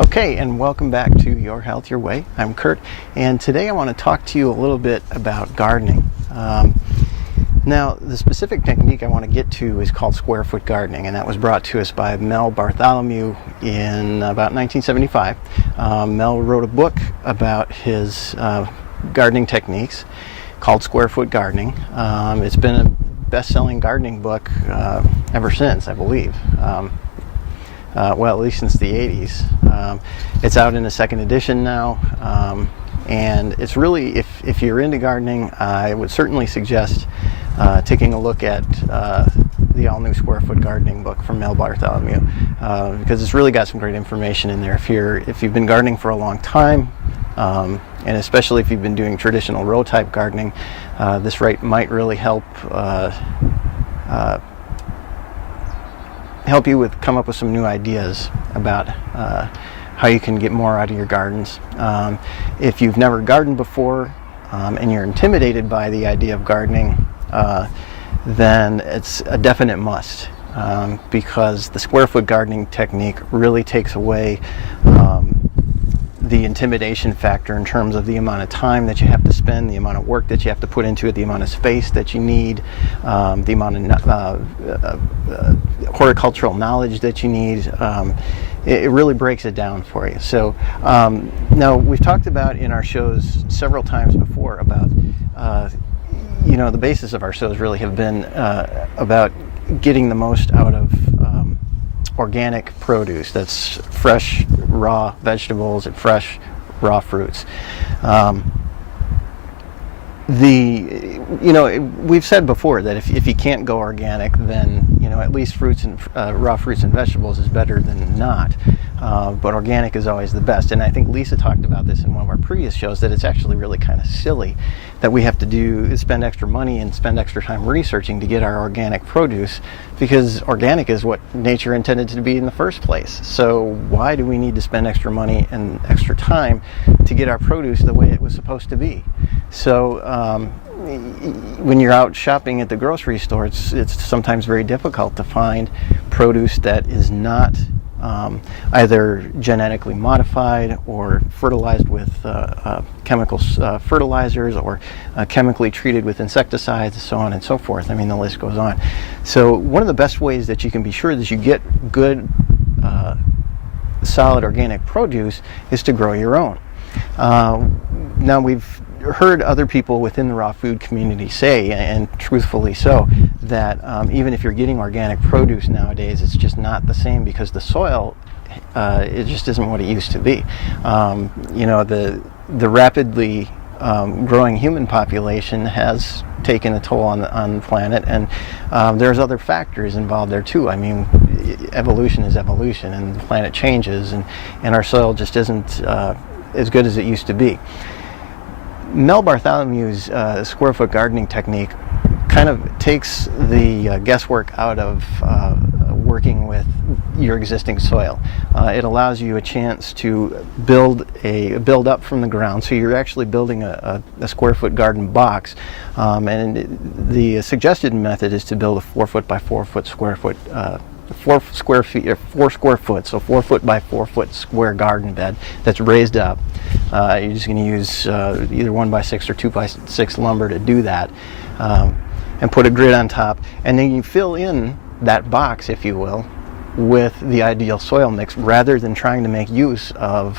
Okay, and welcome back to Your Health Your Way. I'm Kurt, and today I want to talk to you a little bit about gardening. Now, the specific technique I want to get to is called square foot gardening, and that was brought to us by Mel Bartholomew in about 1975. Mel wrote a book about his gardening techniques called Square Foot Gardening. It's been a best-selling gardening book ever since, I believe. Well, at least since the 80s. It's out in a second edition now, and it's really, if you're into gardening, I would certainly suggest taking a look at the all-new Square Foot Gardening book from Mel Bartholomew, because it's really got some great information in there. If you've been gardening for a long time, and especially if you've been doing traditional row-type gardening, this might really help you come up with some new ideas about how you can get more out of your gardens. If you've never gardened before and you're intimidated by the idea of gardening, then it's a definite must, because the square foot gardening technique really takes away the intimidation factor in terms of the amount of time that you have to spend, the amount of work that you have to put into it, the amount of space that you need, the amount of horticultural knowledge that you need. It really breaks it down for you. So now we've talked about in our shows several times before about the basis of our shows really have been about getting the most out of organic produce. That's fresh, raw vegetables and fresh, raw fruits. We've said before that if you can't go organic, then at least fruits and raw fruits and vegetables is better than not. But organic is always the best. And I think Lisa talked about this in one of our previous shows, that it's actually really kind of silly that we have to spend extra money and spend extra time researching to get our organic produce, because organic is what nature intended to be in the first place. So why do we need to spend extra money and extra time to get our produce the way it was supposed to be? So when you're out shopping at the grocery store, it's sometimes very difficult to find produce that is not either genetically modified or fertilized with chemical fertilizers, or chemically treated with insecticides, so on and so forth. I mean, the list goes on. So one of the best ways that you can be sure that you get good solid organic produce is to grow your own. Now, we've heard other people within the raw food community say, and truthfully so, that even if you're getting organic produce nowadays, it's just not the same, because the soil it just isn't what it used to be. The rapidly growing human population has taken a toll on the planet, and there's other factors involved there too. I mean, evolution is evolution, and the planet changes, and our soil just isn't as good as it used to be. Mel Bartholomew's square foot gardening technique kind of takes the guesswork out of working with your existing soil. It allows you a chance to build up from the ground, so you're actually building a square foot garden box, and the suggested method is to build a 4 foot by 4 foot square foot 4 square foot, so 4 foot by 4 foot square garden bed that's raised up. You're just going to use either 1 by 6 or 2 by 6 lumber to do that, and put a grid on top, and then you fill in that box, if you will, with the ideal soil mix, rather than trying to make use of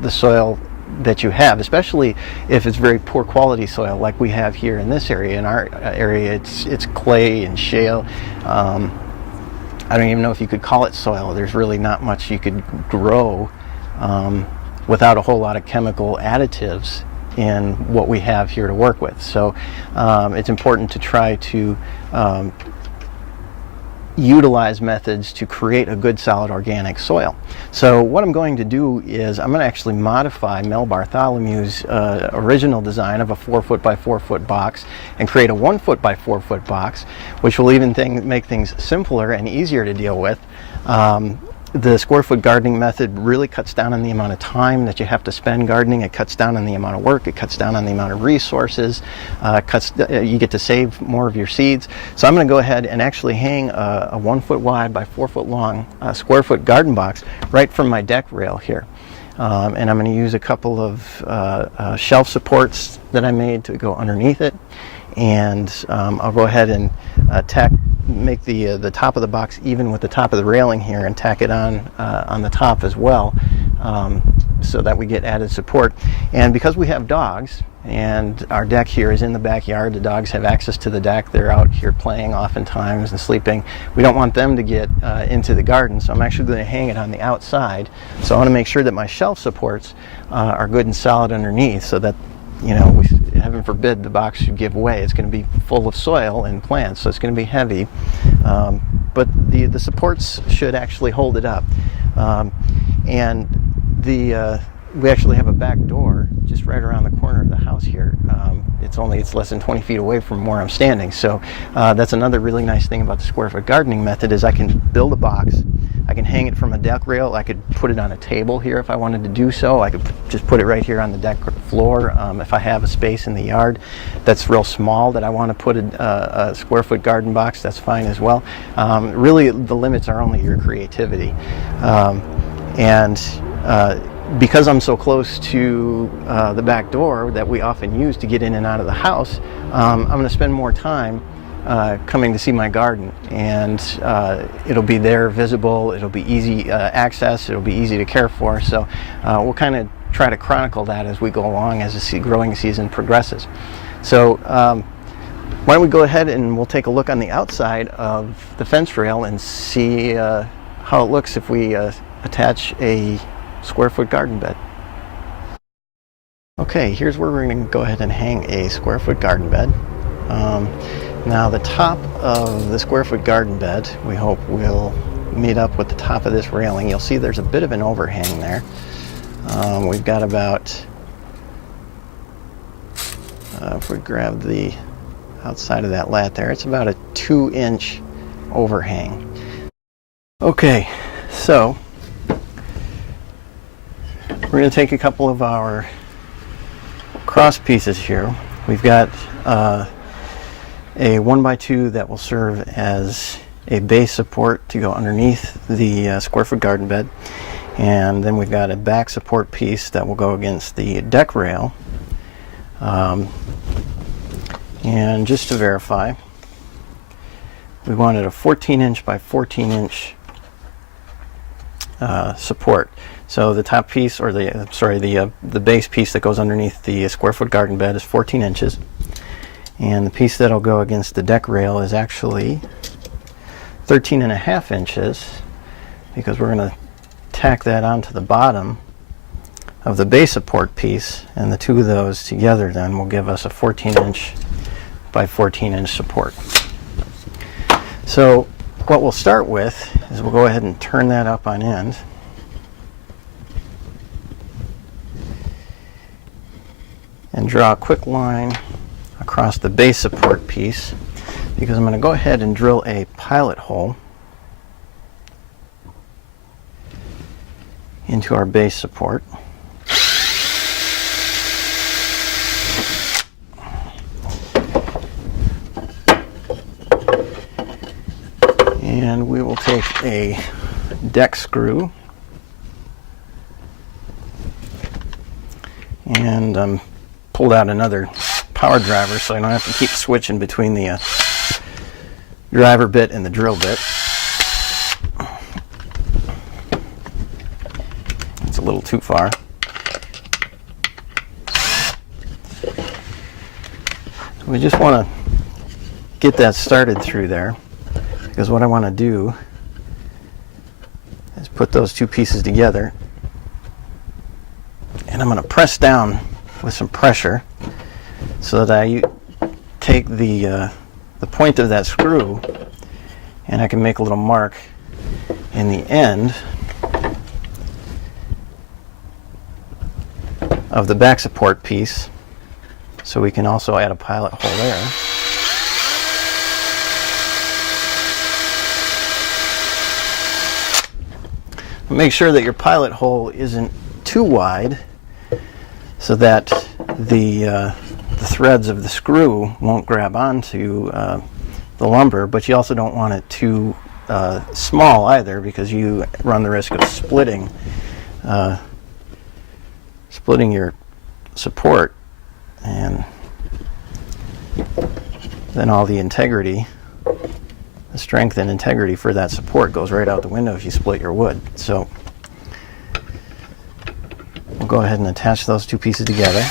the soil that you have, especially if it's very poor quality soil like we have here in this area. In our area, it's clay and shale. I don't even know if you could call it soil. There's really not much you could grow without a whole lot of chemical additives in what we have here to work with. So it's important to try to utilize methods to create a good solid organic soil. So what I'm going to do is I'm going to actually modify Mel Bartholomew's original design of a 4 foot by 4 foot box and create a 1 foot by 4 foot box, which will even make things simpler and easier to deal with. The square foot gardening method really cuts down on the amount of time that you have to spend gardening. It cuts down on the amount of work. It cuts down on the amount of resources. You get to save more of your seeds. So I'm going to go ahead and actually hang a 1 foot wide by 4 foot long square foot garden box right from my deck rail here. And I'm going to use a couple of shelf supports that I made to go underneath it. And I'll go ahead and make the top of the box even with the top of the railing here and tack it on the top as well, so that we get added support. And because we have dogs and our deck here is in the backyard, the dogs have access to the deck. They're out here playing oftentimes and sleeping. We don't want them to get into the garden, so I'm actually going to hang it on the outside. So I want to make sure that my shelf supports are good and solid underneath, so that, you know, heaven forbid the box should give way. It's going to be full of soil and plants, so it's going to be heavy. But the supports should actually hold it up. And we actually have a back door just right around the corner of the house here. It's less than 20 feet away from where I'm standing. So that's another really nice thing about the square foot gardening method, is I can build a box. I can hang it from a deck rail. I could put it on a table here if I wanted to do so. I could just put it right here on the deck floor. If I have a space in the yard that's real small that I want to put a square foot garden box, that's fine as well. Really, the limits are only your creativity. Because I'm so close to the back door that we often use to get in and out of the house, I'm going to spend more time coming to see my garden, and it'll be there visible, it'll be easy access, it'll be easy to care for. So we'll kind of try to chronicle that as we go along, as the growing season progresses. So why don't we go ahead and we'll take a look on the outside of the fence rail and see how it looks if we attach a square foot garden bed. Okay, here's where we're going to go ahead and hang a square foot garden bed. Now the top of the square foot garden bed, we hope, will meet up with the top of this railing. You'll see there's a bit of an overhang there. We've got about, if we grab the outside of that lat there, it's about a 2-inch overhang. Okay, so we're going to take a couple of our cross pieces here. We've got a 1x2 that will serve as a base support to go underneath the square foot garden bed, and then we've got a back support piece that will go against the deck rail. And just to verify, we wanted a 14-inch by 14-inch support. So the top piece, or the base piece that goes underneath the square foot garden bed, is 14 inches. And the piece that'll go against the deck rail is actually 13.5 inches, because we're going to tack that onto the bottom of the base support piece, and the two of those together then will give us a 14-inch by 14-inch support. So what we'll start with is we'll go ahead and turn that up on end. And draw a quick line across the base support piece, because I'm going to go ahead and drill a pilot hole into our base support. And we will take a deck screw and pulled out another power driver so I don't have to keep switching between the driver bit and the drill bit. It's a little too far. We just want to get that started through there, because what I want to do is put those two pieces together, and I'm going to press down with some pressure so that I take the point of that screw, and I can make a little mark in the end of the back support piece, so we can also add a pilot hole there. Make sure that your pilot hole isn't too wide so that the threads of the screw won't grab onto the lumber, but you also don't want it too small either, because you run the risk of splitting your support, and then all the integrity, the strength and integrity for that support goes right out the window if you split your wood. So we'll go ahead and attach those two pieces together.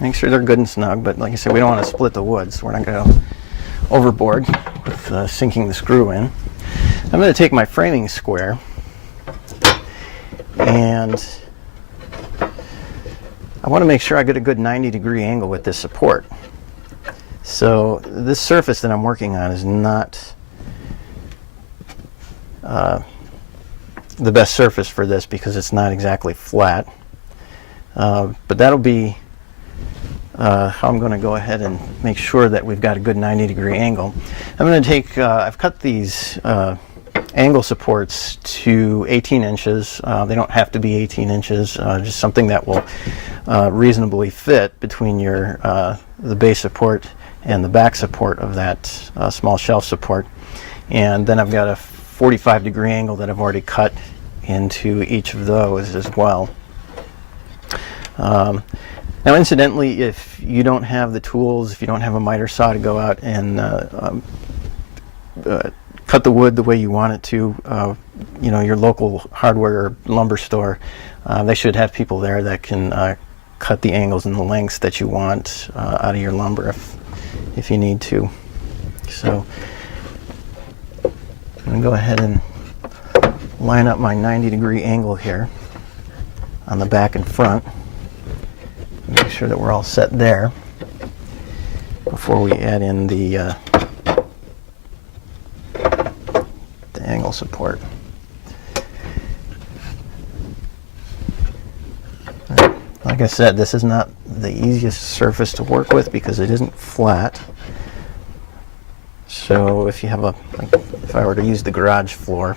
Make sure they're good and snug, but like I said, we don't want to split the wood, so we're not going to go overboard with sinking the screw in. I'm going to take my framing square, and I want to make sure I get a good 90-degree angle with this support. So this surface that I'm working on is not the best surface for this, because it's not exactly flat, but that'll be how I'm going to go ahead and make sure that we've got a good 90-degree angle. I'm going to take, I've cut these angle supports to 18 inches. They don't have to be 18 inches, just something that will reasonably fit between your the base support and the back support of that small shelf support. And then I've got a 45-degree angle that I've already cut into each of those as well. Now, incidentally, if you don't have the tools, if you don't have a miter saw to go out and cut the wood the way you want it to, you know, your local hardware or lumber store, they should have people there that can cut the angles and the lengths that you want out of your lumber if you need to. So I'm going to go ahead and line up my 90-degree angle here on the back and front. Make sure that we're all set there before we add in the angle support. Like I said, this is not the easiest surface to work with because it isn't flat. So if you have if I were to use the garage floor,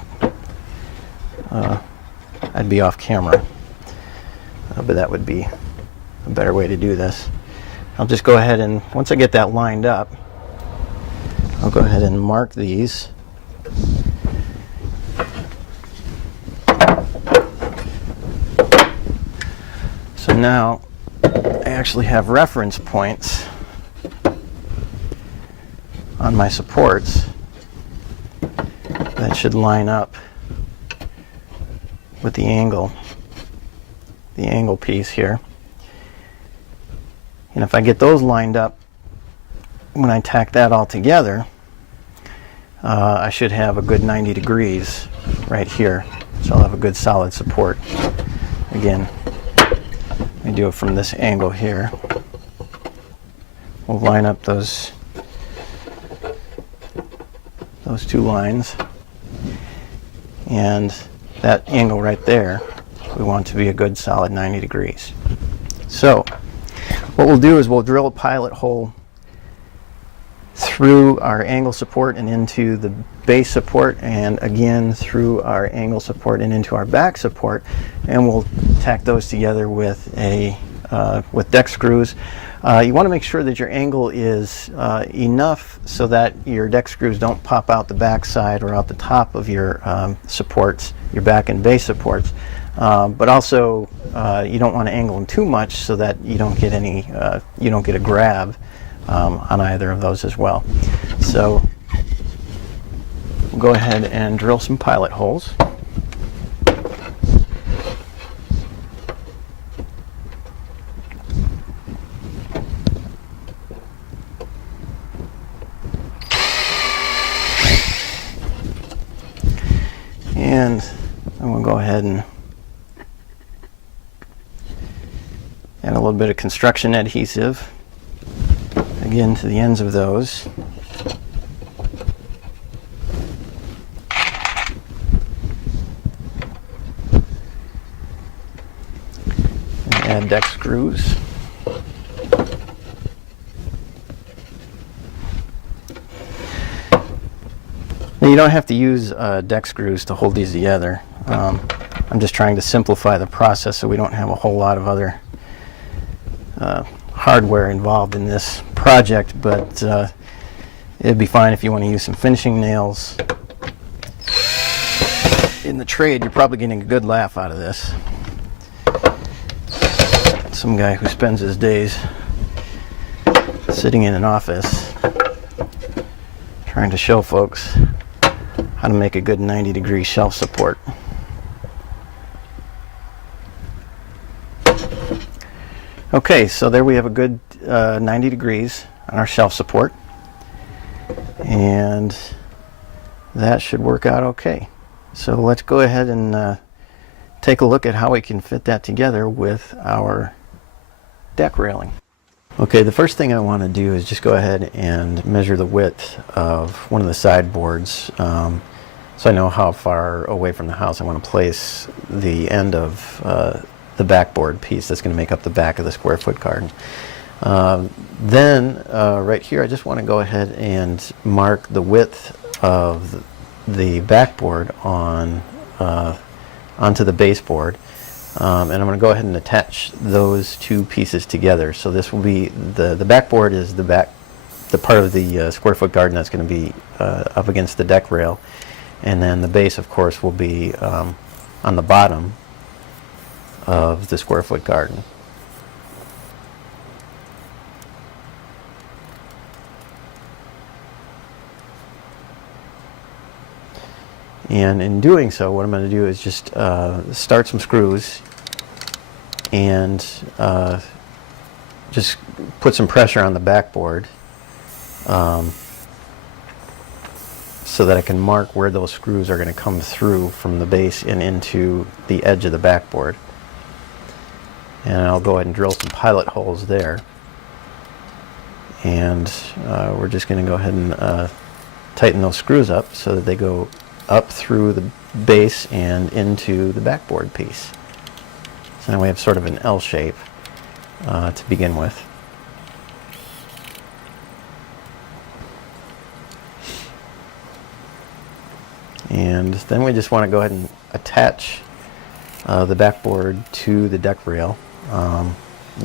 I'd be off camera, but that would be a better way to do this. I'll just go ahead and, once I get that lined up, I'll go ahead and mark these. So now I actually have reference points on my supports that should line up with the angle piece here. And if I get those lined up, when I tack that all together, I should have a good 90 degrees right here. So I'll have a good solid support. Again, let me do it from this angle here. We'll line up those two lines. And that angle right there, we want to be a good solid 90 degrees. So what we'll do is we'll drill a pilot hole through our angle support and into the base support, and again through our angle support and into our back support, and we'll tack those together with with deck screws. You want to make sure that your angle is enough so that your deck screws don't pop out the back side or out the top of your supports, your back and base supports. But also, you don't want to angle them too much so that you don't get you don't get a grab on either of those as well. So we'll go ahead and drill some pilot holes. And I'm going to go ahead and add a little bit of construction adhesive again to the ends of those. And add deck screws. You don't have to use deck screws to hold these together. I'm just trying to simplify the process so we don't have a whole lot of other hardware involved in this project, but it'd be fine if you want to use some finishing nails. In the trade, you're probably getting a good laugh out of this. Some guy who spends his days sitting in an office trying to show folks how to make a good 90-degree shelf support. Okay, so there we have a good 90 degrees on our shelf support, and that should work out okay. So let's go ahead and take a look at how we can fit that together with our deck railing. Okay, the first thing I want to do is just go ahead and measure the width of one of the sideboards, so I know how far away from the house I want to place the end of the backboard piece that's going to make up the back of the square foot garden. Then right here I just want to go ahead and mark the width of the backboard on onto the baseboard, and I'm going to go ahead and attach those two pieces together. So this will be the backboard is the part of the square foot garden that's going to be up against the deck rail, and then the base of course will be on the bottom of the square foot garden. And in doing so, what I'm going to do is just start some screws and just put some pressure on the backboard so that I can mark where those screws are going to come through from the base and into the edge of the backboard. And I'll go ahead and drill some pilot holes there. And we're just going to go ahead and tighten those screws up so that they go up through the base and into the backboard piece. So now we have sort of an L shape to begin with. And then we just want to go ahead and attach the backboard to the deck rail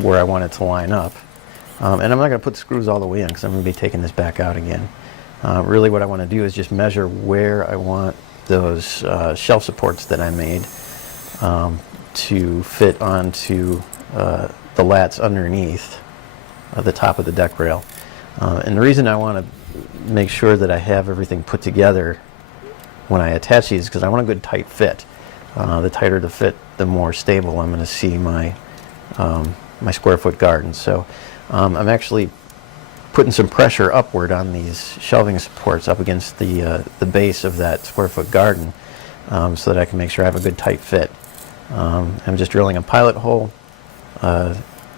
where I want it to line up. And I'm not going to put the screws all the way in because I'm going to be taking this back out again. Really what I want to do is just measure where I want those shelf supports that I made to fit onto the lats underneath the top of the deck rail. And the reason I want to make sure that I have everything put together when I attach these is because I want a good tight fit. The tighter the fit, the more stable I'm going to see my my square foot garden. So I'm actually putting some pressure upward on these shelving supports up against the base of that square foot garden so that I can make sure I have a good tight fit. I'm just drilling a pilot hole,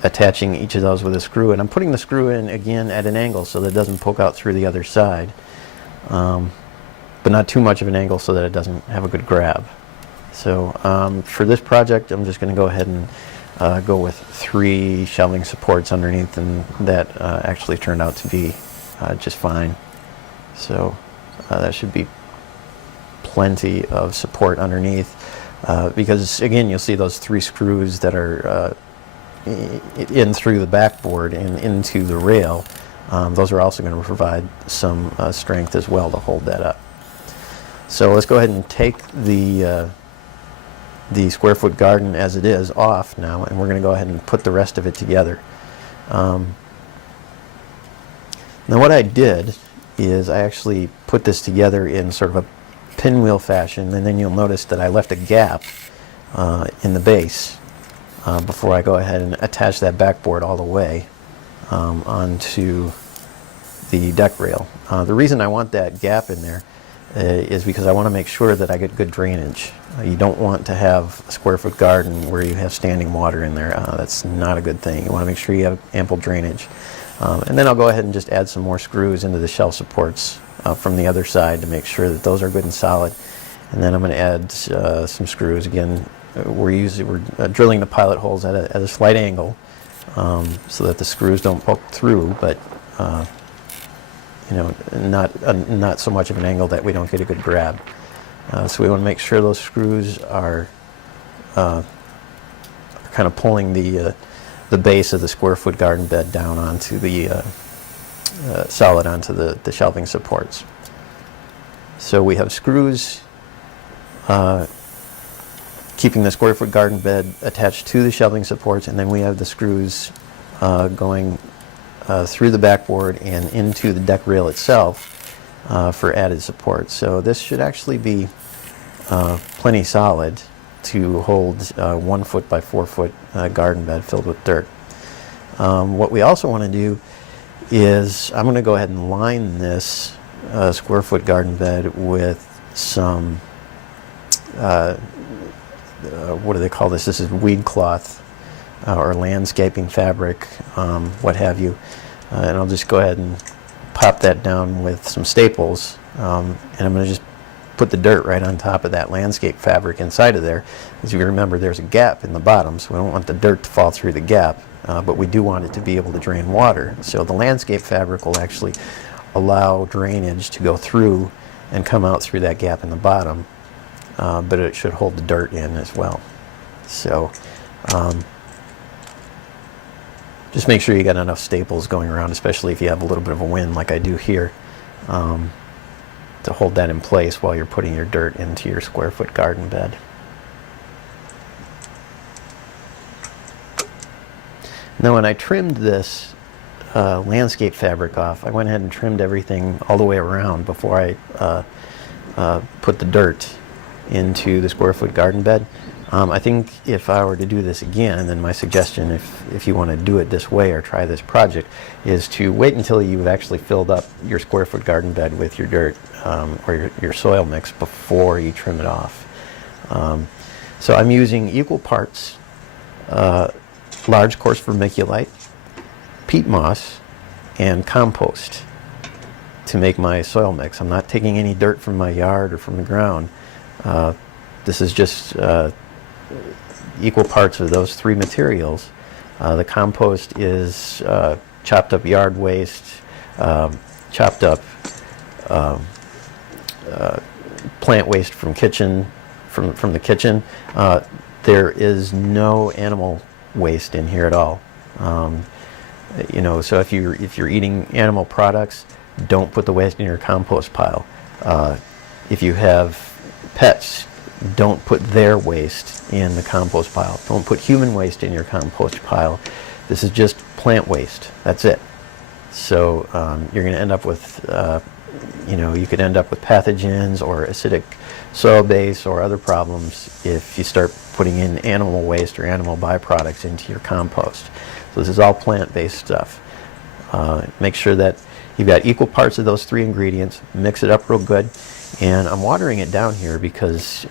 attaching each of those with a screw, and I'm putting the screw in again at an angle so that it doesn't poke out through the other side, but not too much of an angle so that it doesn't have a good grab. So for this project I'm just going to go ahead and go with 3 shelving supports underneath, and that actually turned out to be just fine. So that should be plenty of support underneath because again you'll see those 3 screws that are in through the backboard and into the rail. Those are also going to provide some strength as well to hold that up. So let's go ahead and take the square foot garden as it is off now, and we're going to go ahead and put the rest of it together. Now what I did is I actually put this together in sort of a pinwheel fashion, and then you'll notice that I left a gap in the base before I go ahead and attach that backboard all the way onto the deck rail. The reason I want that gap in there is because I want to make sure that I get good drainage. You don't want to have a square foot garden where you have standing water in there. That's not a good thing. You want to make sure you have ample drainage. And then I'll go ahead and just add some more screws into the shelf supports from the other side to make sure that those are good and solid. And then I'm going to add some screws. Again, we're drilling the pilot holes at a slight angle so that the screws don't poke through, but not so much of an angle that we don't get a good grab. So we want to make sure those screws are kind of pulling the base of the square foot garden bed down onto the solid onto the shelving supports. So we have screws keeping the square foot garden bed attached to the shelving supports, and then we have the screws going through the backboard and into the deck rail itself for added support. So this should actually be plenty solid to hold 1 foot by 4 foot garden bed filled with dirt. What we also want to do is I'm going to go ahead and line this square foot garden bed with some what do they call this? This is weed cloth or landscaping fabric, what have you. And I'll just go ahead and pop that down with some staples, and I'm going to just put the dirt right on top of that landscape fabric inside of there. As you remember, there's a gap in the bottom, so we don't want the dirt to fall through the gap, but we do want it to be able to drain water. So the landscape fabric will actually allow drainage to go through and come out through that gap in the bottom, but it should hold the dirt in as well. So just make sure you got enough staples going around, especially if you have a little bit of a wind like I do here, to hold that in place while you're putting your dirt into your square foot garden bed. Now when I trimmed this landscape fabric off, I went ahead and trimmed everything all the way around before I put the dirt into the square foot garden bed. I think if I were to do this again, then my suggestion, if you want to do it this way or try this project, is to wait until you've actually filled up your square foot garden bed with your dirt or your soil mix before you trim it off. So I'm using equal parts large coarse vermiculite, peat moss, and compost to make my soil mix. I'm not taking any dirt from my yard or from the ground. This is just equal parts of those three materials. The compost is chopped up yard waste, chopped up plant waste from the kitchen. There is no animal waste in here at all. So if you're eating animal products, don't put the waste in your compost pile. If you have pets, don't put their waste in the compost pile. Don't put human waste in your compost pile. This is just plant waste. That's it. So you're going to end up with, you could end up with pathogens or acidic soil base or other problems if you start putting in animal waste or animal byproducts into your compost. So this is all plant-based stuff. Make sure that you've got equal parts of those three ingredients. Mix it up real good. And I'm watering it down here because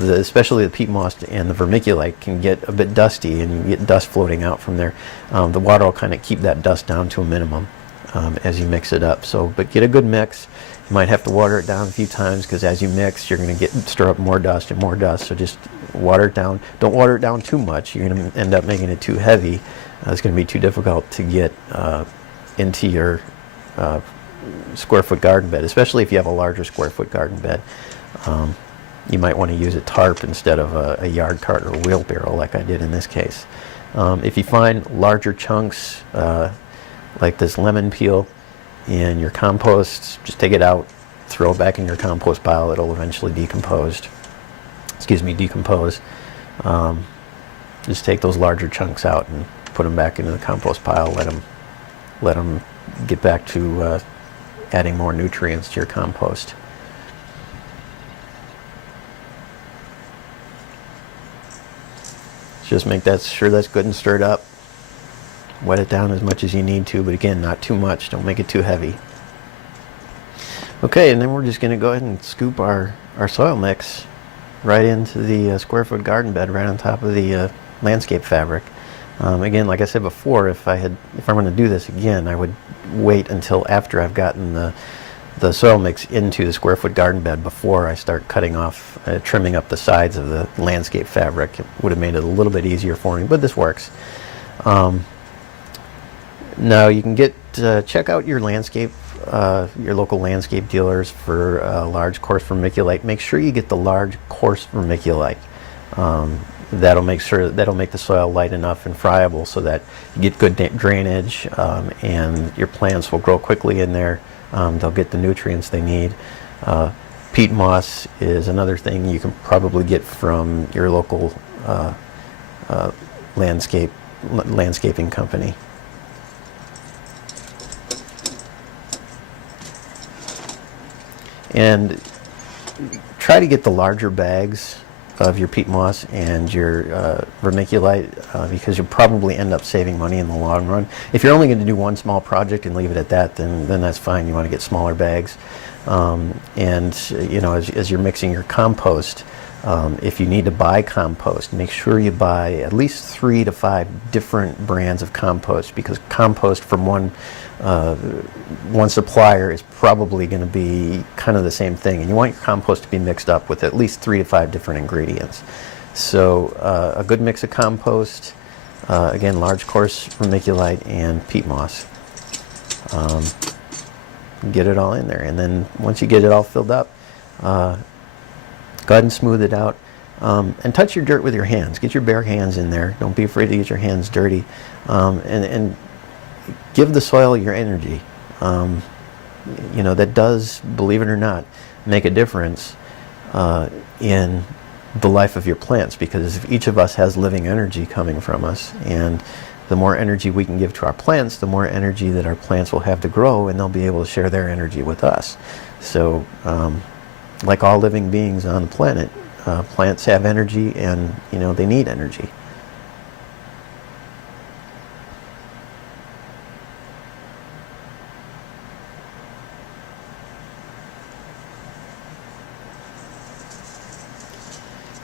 especially the peat moss and the vermiculite can get a bit dusty, and you get dust floating out from there. The water will kind of keep that dust down to a minimum as you mix it up. But get a good mix. You might have to water it down a few times because as you mix, you're going to stir up more dust and more dust. So just water it down. Don't water it down too much. You're going to end up making it too heavy. It's going to be too difficult to get into your square foot garden bed, especially if you have a larger square foot garden bed. You might want to use a tarp instead of a yard cart or a wheelbarrow like I did in this case. If you find larger chunks like this lemon peel in your compost, just take it out, throw it back in your compost pile. It'll eventually decompose. Just take those larger chunks out and put them back into the compost pile. Let them get back to adding more nutrients to your compost. Just make sure that's good and stirred up. Wet it down as much as you need to, but again, not too much. Don't make it too heavy. Okay, and then we're just going to go ahead and scoop our soil mix right into the square foot garden bed, right on top of the landscape fabric. Again, like I said before, if I'm going to do this again, I would wait until after I've gotten the soil mix into the square foot garden bed before I start cutting off, trimming up the sides of the landscape fabric. It would have made it a little bit easier for me, but this works. Now you can check out your landscape your local landscape dealers for large coarse vermiculite, make sure you get the large coarse vermiculite. That'll make the soil light enough and friable so that you get good drainage, and your plants will grow quickly in there. They'll get the nutrients they need. Peat moss is another thing you can probably get from your local landscaping company. And try to get the larger bags of your peat moss and your vermiculite, because you'll probably end up saving money in the long run. If you're only going to do one small project and leave it at that, then that's fine. You want to get smaller bags. And you know, as you're mixing your compost, if you need to buy compost, make sure you buy at least 3 to 5 different brands of compost, because compost from one supplier is probably going to be kind of the same thing, and you want your compost to be mixed up with at least 3 to 5 different ingredients. So a good mix of compost, again, large coarse vermiculite and peat moss. Get it all in there, and then once you get it all filled up, go ahead and smooth it out, and touch your dirt with your hands. Get your bare hands in there. Don't be afraid to get your hands dirty, and give the soil your energy. You know, that does, believe it or not, make a difference in the life of your plants, because each of us has living energy coming from us, and the more energy we can give to our plants, the more energy that our plants will have to grow, and they'll be able to share their energy with us. So like all living beings on the planet, plants have energy, and you know, they need energy.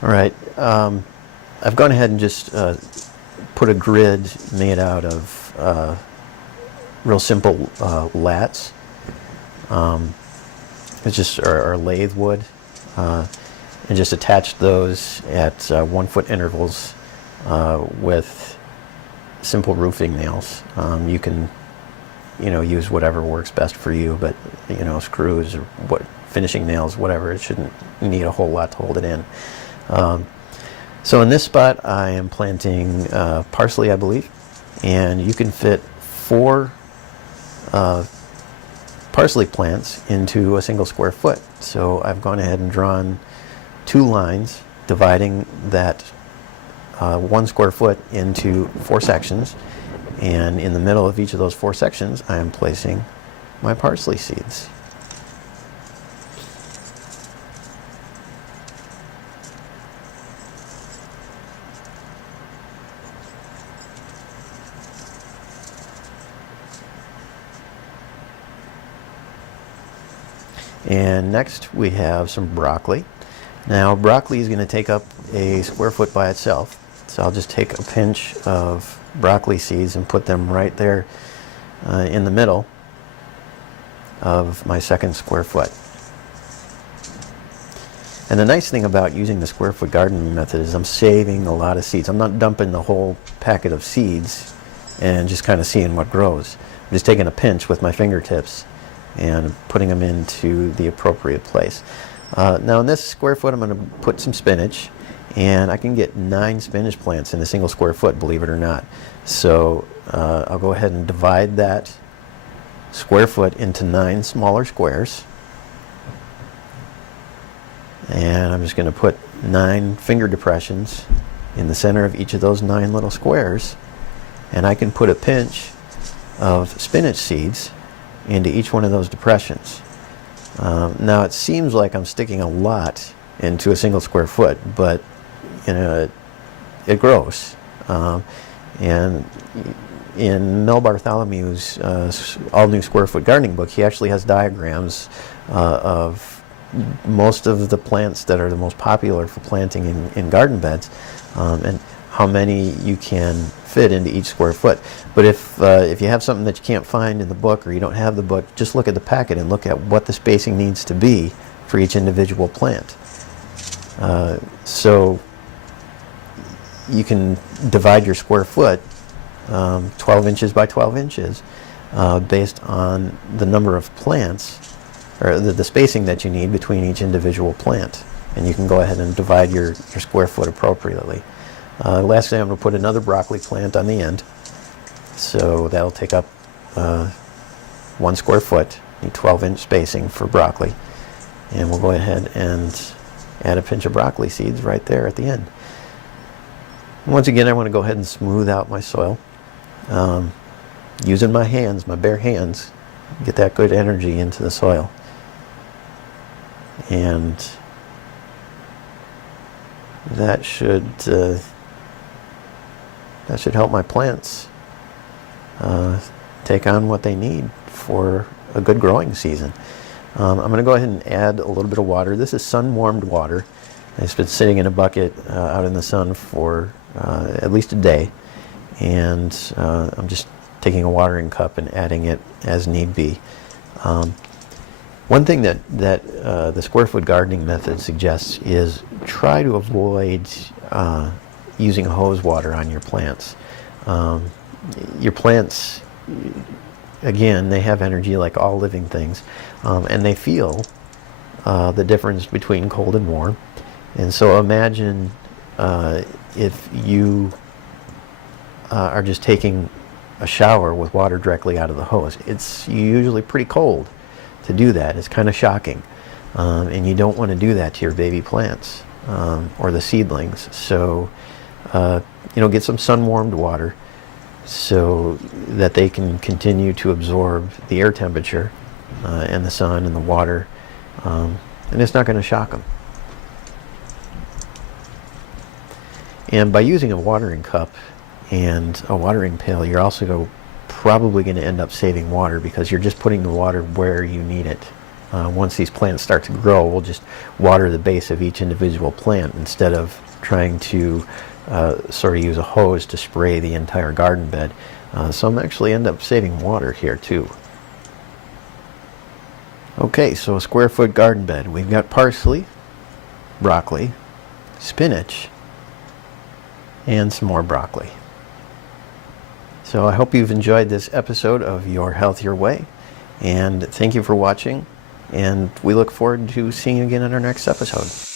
All right, I've gone ahead and just put a grid made out of real simple lats. It's just our lathe wood, and just attached those at 1 foot intervals with simple roofing nails. You can, you know, use whatever works best for you, but you know, screws or finishing nails, whatever. It shouldn't need a whole lot to hold it in. So in this spot, I am planting parsley, I believe, and you can fit 4 parsley plants into a single square foot. So I've gone ahead and drawn 2 lines dividing that 1 square foot into 4 sections, and in the middle of each of those 4 sections, I am placing my parsley seeds. And next we have some broccoli. Now broccoli is going to take up a square foot by itself, so I'll just take a pinch of broccoli seeds and put them right there in the middle of my second square foot. And the nice thing about using the square foot gardening method is I'm saving a lot of seeds. I'm not dumping the whole packet of seeds and just kind of seeing what grows. I'm just taking a pinch with my fingertips and putting them into the appropriate place. Now in this square foot, I'm going to put some spinach, and I can get 9 spinach plants in a single square foot, believe it or not. So I'll go ahead and divide that square foot into 9 smaller squares, and I'm just going to put 9 finger depressions in the center of each of those 9 little squares, and I can put a pinch of spinach seeds into each one of those depressions. Now it seems like I'm sticking a lot into a single square foot, but you know, it grows. And in Mel Bartholomew's All New Square Foot Gardening book, he actually has diagrams of most of the plants that are the most popular for planting in garden beds, and how many you can fit into each square foot. But if you have something that you can't find in the book, or you don't have the book, just look at the packet and look at what the spacing needs to be for each individual plant. So you can divide your square foot 12 inches by 12 inches based on the number of plants, or the spacing that you need between each individual plant. And you can go ahead and divide your square foot appropriately. Lastly, I'm going to put another broccoli plant on the end. So that'll take up 1 square foot, need 12-inch spacing for broccoli. And we'll go ahead and add a pinch of broccoli seeds right there at the end. Once again, I want to go ahead and smooth out my soil. Using my hands, my bare hands, get that good energy into the soil. And that should help my plants take on what they need for a good growing season. I'm going to go ahead and add a little bit of water. This is sun-warmed water. It's been sitting in a bucket out in the sun for at least a day, and I'm just taking a watering cup and adding it as need be. One thing that the square foot gardening method suggests is try to avoid using hose water on your plants. Your plants, again, they have energy like all living things, and they feel the difference between cold and warm. And so imagine if you are just taking a shower with water directly out of the hose. It's usually pretty cold to do that. It's kind of shocking. And you don't want to do that to your baby plants or the seedlings. So, get some sun-warmed water so that they can continue to absorb the air temperature and the sun and the water, and it's not going to shock them. And by using a watering cup and a watering pail, you're also probably going to end up saving water, because you're just putting the water where you need it. Once these plants start to grow, we'll just water the base of each individual plant instead of trying to sort of use a hose to spray the entire garden bed. So I'm actually end up saving water here too. Okay, so a square foot garden bed. We've got parsley, broccoli, spinach, and some more broccoli. So I hope you've enjoyed this episode of Your Health Your Way, and thank you for watching, and we look forward to seeing you again in our next episode.